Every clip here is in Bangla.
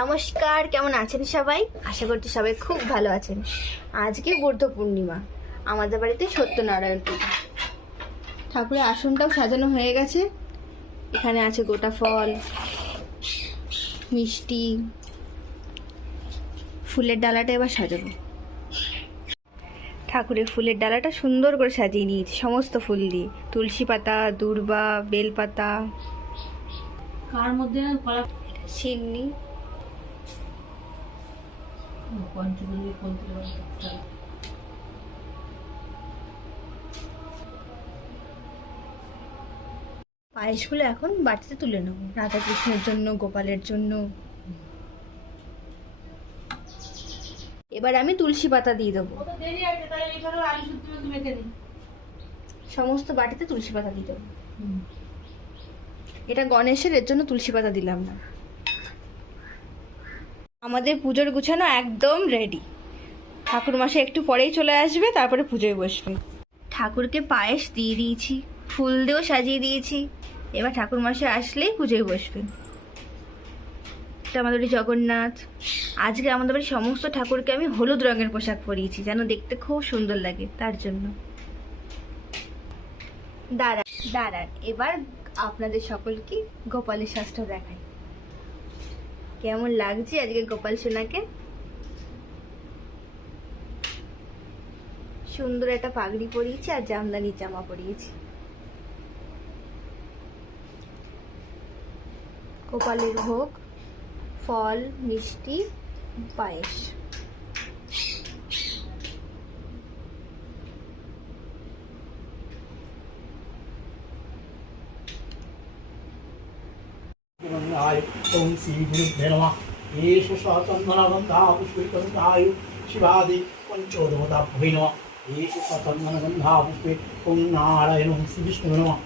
নমস্কার, কেমন আছেন সবাই? আশা করছি সবাই খুব ভালো আছেন। আজকে বুদ্ধ পূর্ণিমা, আমাদের বাড়িতে সত্যনারায়ণ পূজা। ঠাকুরের আসনটাও সাজানো হয়ে গেছে। এখানে আছে গোটা ফল, মিষ্টি, ফুলের ডালাটা এবার সাজাবো। ঠাকুরের ফুলের ডালাটা সুন্দর করে সাজিয়ে নিয়েছি সমস্ত ফুল দিয়ে, তুলসী পাতা, দূর্বা, বেলপাতা, কার মধ্যে সিন্নি, পঞ্চমী পায়েসগুলো এখন বাটিতে তুলে নেব, রাধাকৃষ্ণের জন্য, গোপালের জন্য। এবার আমি তুলসী পাতা দিয়ে দেবো। সমস্ত বাটিতে তুলসী পাতা দিয়ে দেবো। এটা গণেশের, এর জন্য তুলসী পাতা দিলাম না। আমাদের পুজোর গুছানো একদম রেডি। ঠাকুর মশাই একটু পরেই চলে আসবে, তারপরে পুজোয় বসবে। ঠাকুরকে পায়েস দিয়ে দিয়েছি, ফুল দিয়েও সাজিয়ে দিয়েছি। এবার ঠাকুর মশাই আসলেই পুজোয় বসবে। এটা আমাদের বাড়ি জগন্নাথ। আজকে আমাদের বাড়ির সমস্ত ঠাকুরকে আমি হলুদ রঙের পোশাক পরিয়েছি, যেন দেখতে খুব সুন্দর লাগে, তার জন্য। দাঁড়ান, এবার আপনাদের সকলকে গোপালের শাস্ত্র দেখাই। কেমন লাগছে আজকে গোপাল সোনাকে? সুন্দর একটা পাগড়ি পরিয়েছি আর জামদানি জামা পরিয়েছি। গোপালের ভোগ, ফল, মিষ্টি, পায়েস। ओम श्री गुरुभ्यो नमः। येष सचन्दनगन्धा पुष्पैकगन्धाय शिवादि पञ्चोदमताभ्यै नमः। येष सचन्दनगन्धा पुष्पे ओम नारायणं श्री विष्णुवे नमः।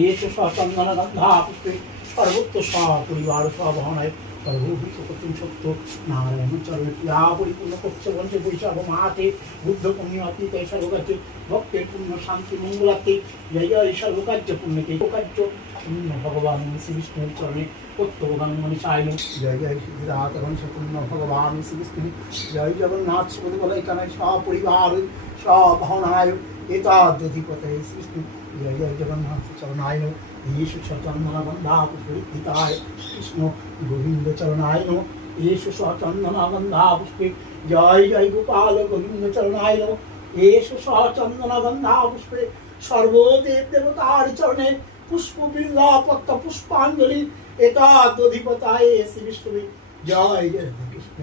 येष सचन्दनगन्धा पुष्पे सर्वत्र सपरिवार सवहनाय सर्वभूतपतिं सत्य नारायण चरण प्रिया परिपूर्ण कक्ष वंश वैशाख माते बुद्ध पुण्यतीते सर्वकार्य भक्ते पुण्य शांति मंगलाते जय जय सर्वकार्य पुण्यते कार्य पुण्य भगवान श्री विष्णु चरणे उत्तम मनीषाय जय जय सिद्धिदातरं सपुण्य भगवान श्री विष्णु जय जगन्नाथ सुबोधबलै कनय सपरिवार सवहनाय एतादधिपतये श्री विष्णु जय जय जगन्नाथ चरणाय येषु सचन्दनगन्धा पुष्पे कृष्ण गोविंद चरणाय नमः। येषु सचन्दनगन्धा पुष्पे जय जय गोपाल गोविंद चरणाय नमः। येषु सचन्दनगन्धा पुष्पे सर्वदेव देवतार चरणे पुष्प बिल्वापत्र पुष्पाञ्जलि एतादधिपतये श्री विष्णु जय जय कृष्ण